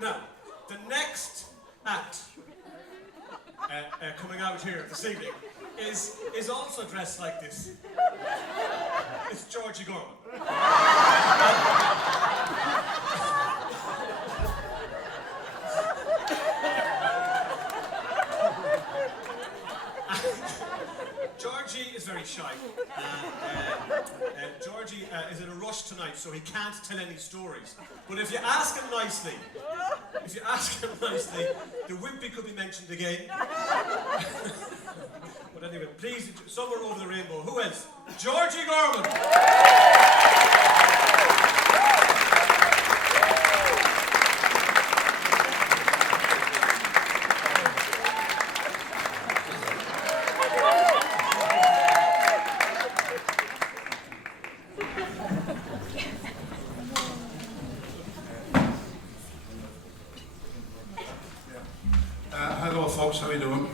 Now, the next act coming out here this evening is also dressed like this. It's Georgie Gorman. Georgie is very shy, and Georgie is in a rush tonight, so he can't tell any stories. But if you ask him nicely, the wimpy could be mentioned again. But anyway, please, somewhere over the rainbow, who else? Georgie Gorman! Hello folks, how you doing?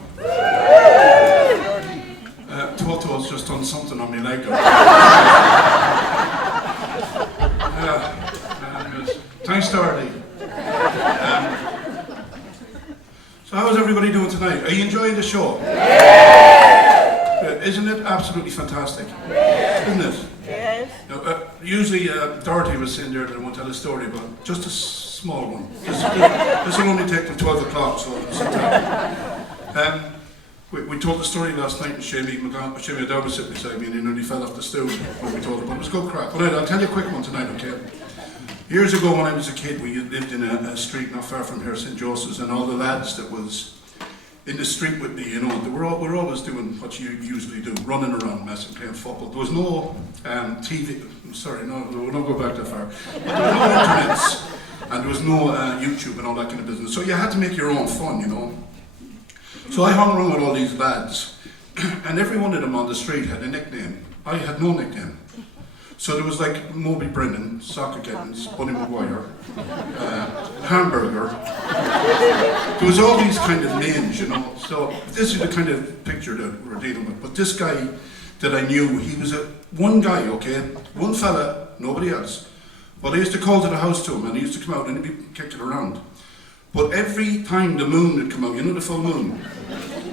Toto's just done something on my leg. Thanks, Dorothy. So how's everybody doing tonight? Are you enjoying the show? Isn't it absolutely fantastic? Isn't it? Yes. Usually Dorothy was sitting there that I won't tell a story, but just a small one. This will only take till 12 o'clock, so sit down. We told the story last night, and Shamie O'Dowd was sitting beside me, and he nearly fell off the stool when we told it, but it was good crack. But I'll tell you a quick one tonight, okay? Years ago when I was a kid, we lived in a street not far from here, St. Joseph's, and all the lads that was in the street with me, you know, they were always doing what you usually do, running around, messing, playing football. There was no TV, sorry, no, we'll not go back that far. But there was no internets, and there was no YouTube and all that kind of business. So you had to make your own fun, you know. So I hung around with all these lads, and every one of them on the street had a nickname. I had no nickname. So there was like Moby Brennan, Soccer Kittens, Bunny Maguire, Hamburger. There was all these kind of names, you know. So this is the kind of picture that we're dealing with. But this guy that I knew, he was one guy, okay? One fella, nobody else. But I used to call to the house to him, and he used to come out and he'd be kicking around. But every time the moon would come out, you know the full moon?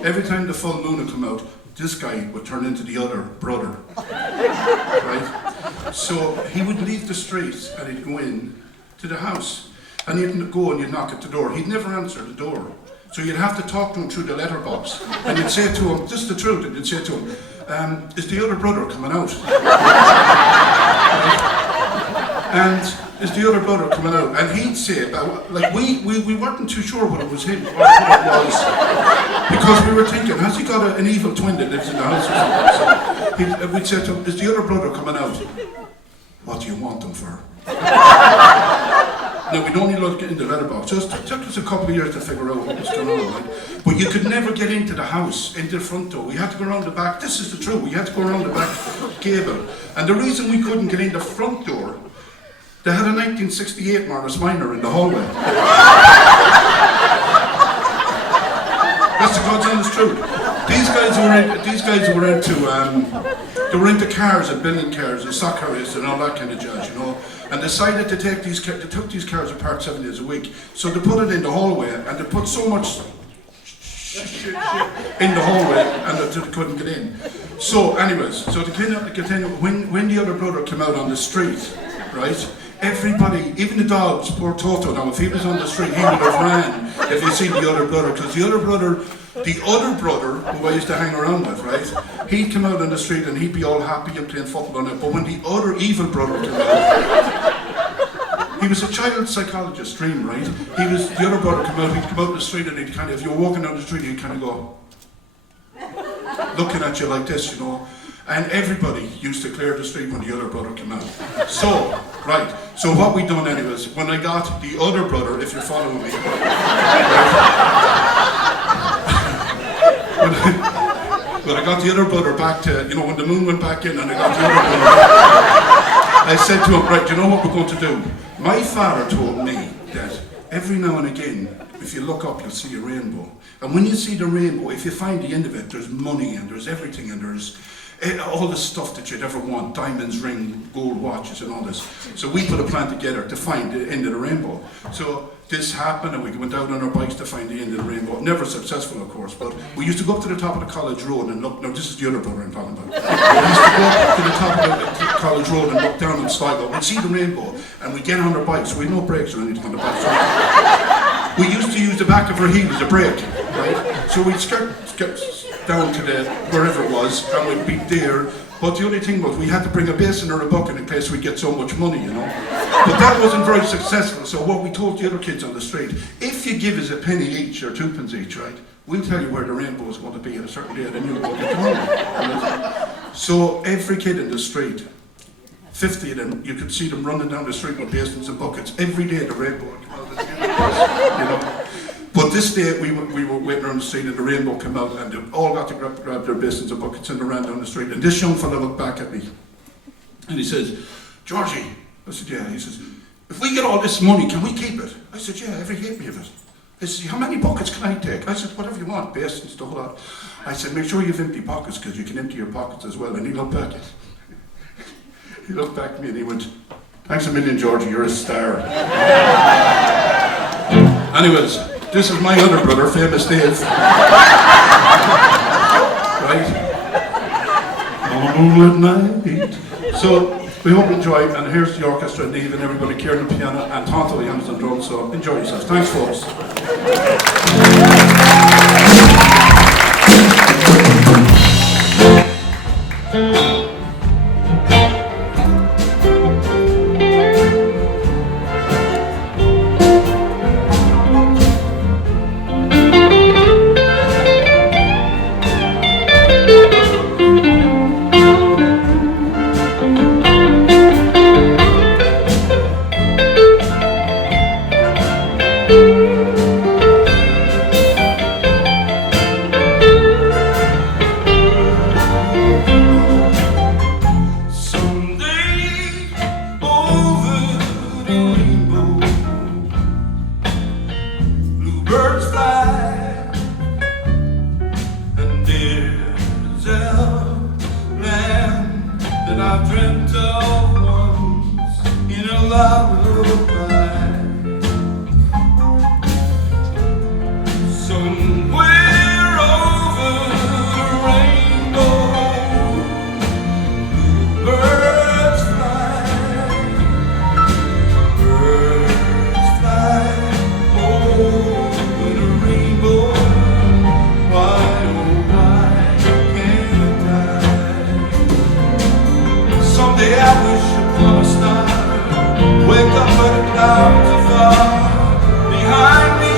Every time the full moon would come out, this guy would turn into the other brother, right? So he would leave the street and he'd go in to the house. And you'd go and you'd knock at the door. He'd never answer the door. So you'd have to talk to him through the letterbox. And you'd say to him, this is the truth, and you'd say to him, is the other brother coming out? And is the other brother coming out? And he'd say, like we weren't too sure what it was him, or what it was. Because we were thinking, has he got an evil twin that lives in the house or something? So we'd say to him, is the other brother coming out? What do you want them for? Now, we'd only look in the letterbox. Just it took us a couple of years to figure out what was going on, right? But you could never get into the house, into the front door. We had to go around the back. This is the truth. We had to go around the back gable. And the reason we couldn't get in the front door, they had a 1968 Morris Minor in the hallway. That's the God's honest truth. These guys were into cars and building cars and soccer races and all that kind of jazz, you know. And decided to take these cars apart 7 days a week. So they put it in the hallway, and they put so much shit in the hallway, and they couldn't get in. So, anyways, so to continue, when the other brother came out on the street, right? Everybody, even the dogs, poor Toto now, if he was on the street, he would have ran if he'd seen the other brother, because the other brother who I used to hang around with, right, he'd come out on the street and he'd be all happy and playing football on it, but when the other evil brother came out, he was a child psychologist's dream, right? The other brother he'd come out on the street and he'd kind of, if you were walking down the street, he'd kind of go, looking at you like this, you know. And everybody used to clear the street when the other brother came out. So, right, so what we done anyways, when I got the other brother, if you're following me, when I got the other brother back to, you know, when the moon went back in and I got the other brother, I said to him, right, do you know what we're going to do? My father told me that every now and again, if you look up, you'll see a rainbow. And when you see the rainbow, if you find the end of it, there's money and there's everything and there's all the stuff that you'd ever want, diamonds, ring, gold watches and all this. So we put a plan together to find the end of the rainbow. So this happened and we went out on our bikes to find the end of the rainbow. Never successful, of course, but we used to go up to the top of the college road and look. Now this is the other brother I'm talking about. We used to go up to the top of the college road and look down on Sligo. We'd see the rainbow and we'd get on our bikes. We had no brakes or anything on the bike. So we used to use the back of our heels as a brake, right? So we'd skirt down to wherever it was and we'd be there. But the only thing was we had to bring a basin or a bucket in case we'd get so much money, you know. But that wasn't very successful. So what we told the other kids on the street, if you give us a penny each or 2 pence each, right, we'll tell you where the rainbow is going to be at a certain day and then you'll go get the money. So every kid in the street, 50 of them, you could see them running down the street with basins and buckets. Every day the rainbow would come out, you know. But this day we were waiting around the street and the rainbow came out and they all got to grab their basins and buckets and they ran down the street. And this young fellow looked back at me and he says, Georgie, I said, yeah. He says, if we get all this money, can we keep it? I said, yeah, every halfpenny of it. He said, how many buckets can I take? I said, whatever you want, basins, the whole lot. I said, make sure you have empty pockets because you can empty your pockets as well. And he looked back he looked back at me and he went, thanks a million, Georgie, you're a star. Anyways, this is my other brother, famous Dave. Right? On a moonlit night. So, we hope you enjoy, and here's the orchestra, and Dave and everybody, Kieran on piano, and Tonto Williams on drums, so enjoy yourselves. Thanks, folks. Wake up when the clouds are falling like me.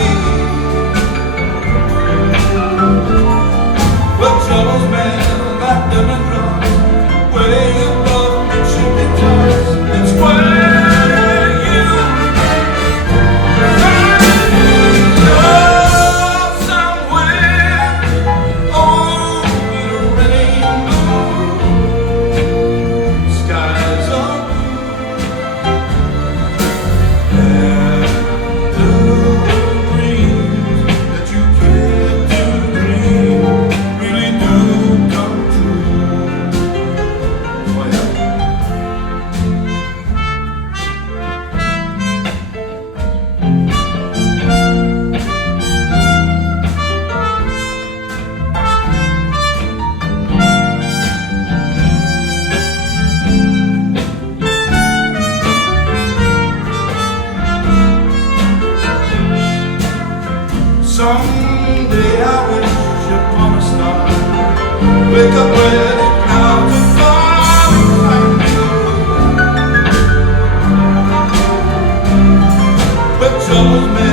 But troubles may